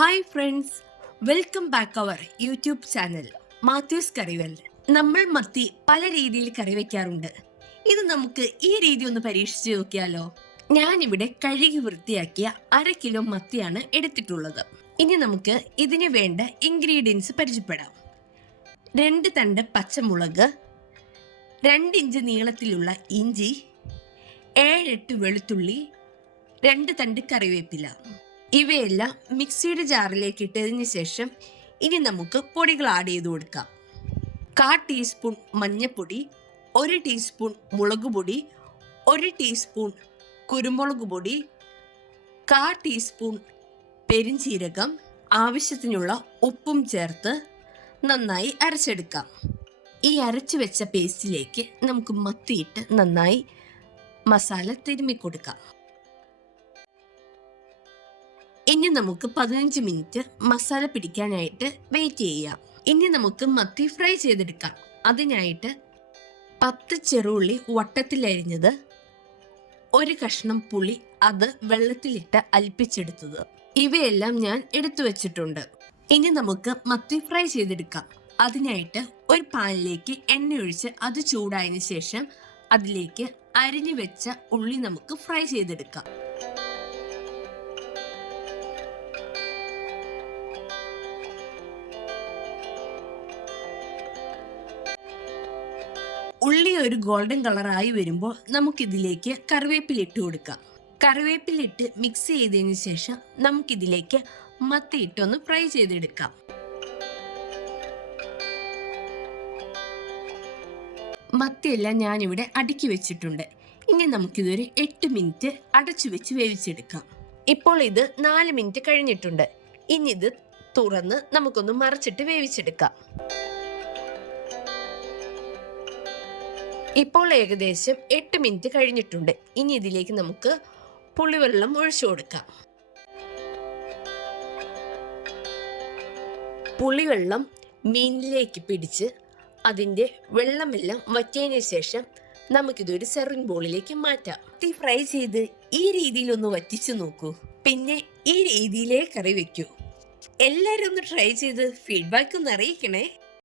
Hi friends welcome back our YouTube channel Mathews കറിവൽ നമ്മൾ മത്തി പല രീതിയിൽ കറി വെക്കാറുണ്ട്. ഇത് നമുക്ക് ഈ രീതി ഒന്ന് പരീക്ഷിച്ച് നോക്കിയാലോ? ഞാനിവിടെ കഴുകി വൃത്തിയാക്കിയ അര കിലോ മത്തിയാണ് എടുത്തിട്ടുള്ളത്. ഇനി നമുക്ക് ഇതിന് വേണ്ട ഇൻഗ്രീഡിയൻസ് പരിചയപ്പെടാം. രണ്ട് തണ്ട് പച്ചമുളക് രണ്ട് ഇഞ്ച് നീളത്തിലുള്ള ഇഞ്ചി ഏഴെട്ട് വെളുത്തുള്ളി രണ്ട് തണ്ട് കറിവേപ്പില. ഇവയെല്ലാം മിക്സിയുടെ ജാറിലേക്ക് ഇട്ടതിന് ശേഷം ഇനി നമുക്ക് പൊടികൾ ആഡ് ചെയ്ത് കൊടുക്കാം. കാ ടീസ്പൂൺ മഞ്ഞൾപ്പൊടി ഒരു ടീസ്പൂൺ മുളക് പൊടി ഒരു ടീസ്പൂൺ കുരുമുളക് പൊടി കാ ടീസ്പൂൺ പെരിഞ്ചീരകം ആവശ്യത്തിനുള്ള ഉപ്പും ചേർത്ത് നന്നായി അരച്ചെടുക്കാം. ഈ അരച്ചു വെച്ച പേസ്റ്റിലേക്ക് നമുക്ക് മത്തിയിട്ട് നന്നായി മസാല തിരുമ്മി കൊടുക്കാം. ഇനി നമുക്ക് പതിനഞ്ച് മിനിറ്റ് മസാല പിടിക്കാനായിട്ട് വെയിറ്റ് ചെയ്യാം. ഇനി നമുക്ക് മത്തി ഫ്രൈ ചെയ്തെടുക്കാം. അതിനായിട്ട് പത്ത് ചെറുള്ളി വട്ടത്തിലരിഞ്ഞത് ഒരു കഷ്ണം പുളി അത് വെള്ളത്തിലിട്ട് അൽപ്പിച്ചെടുത്തത് ഇവയെല്ലാം ഞാൻ എടുത്തു വെച്ചിട്ടുണ്ട്. ഇനി നമുക്ക് മത്തി ഫ്രൈ ചെയ്തെടുക്കാം. അതിനായിട്ട് ഒരു പാനിലേക്ക് എണ്ണ ഒഴിച്ച് അത് ചൂടായതിനു ശേഷം അതിലേക്ക് അരിഞ്ഞു വെച്ച ഉള്ളി നമുക്ക് ഫ്രൈ ചെയ്തെടുക്കാം. ഉള്ളി ഒരു ഗോൾഡൻ കളറായി വരുമ്പോൾ നമുക്കിതിലേക്ക് കറിവേപ്പില ഇട്ട് കൊടുക്കാം. കറിവേപ്പില ഇട്ട് മിക്സ് ചെയ്തതിന് ശേഷം നമുക്കിതിലേക്ക് മത്തി ഇട്ടൊന്ന് ഫ്രൈ ചെയ്തെടുക്കാം. മത്തിയെല്ലാം ഞാനിവിടെ അടുക്കി വെച്ചിട്ടുണ്ട്. ഇനി നമുക്കിതൊരു എട്ട് മിനിറ്റ് അടച്ചു വെച്ച് വേവിച്ചെടുക്കാം. ഇപ്പോൾ ഇത് നാല് മിനിറ്റ് കഴിഞ്ഞിട്ടുണ്ട്. ഇനി ഇത് തുറന്ന് നമുക്കൊന്ന് മറിച്ചിട്ട് വേവിച്ചെടുക്കാം. ഇപ്പോൾ ഏകദേശം എട്ട് മിനിറ്റ് കഴിഞ്ഞിട്ടുണ്ട്. ഇനി ഇതിലേക്ക് നമുക്ക് പുളിവെള്ളം ഒഴിച്ചു കൊടുക്കാം. പുളിവെള്ളം മീനിലേക്ക് പിടിച്ച് അതിന്റെ വെള്ളമെല്ലാം വറ്റിയതിന് ശേഷം നമുക്കിതൊരു സെർവിങ് ബോളിലേക്ക് മാറ്റാം. തീ ഫ്രൈ ചെയ്ത് ഈ രീതിയിലൊന്ന് വറ്റിച്ചു നോക്കൂ. പിന്നെ ഈ രീതിയിലേ കറി വയ്ക്കൂ എല്ലാവരും ഒന്ന് ട്രൈ ചെയ്ത് ഫീഡ്ബാക്ക് ഒന്ന് അറിയിക്കണേ.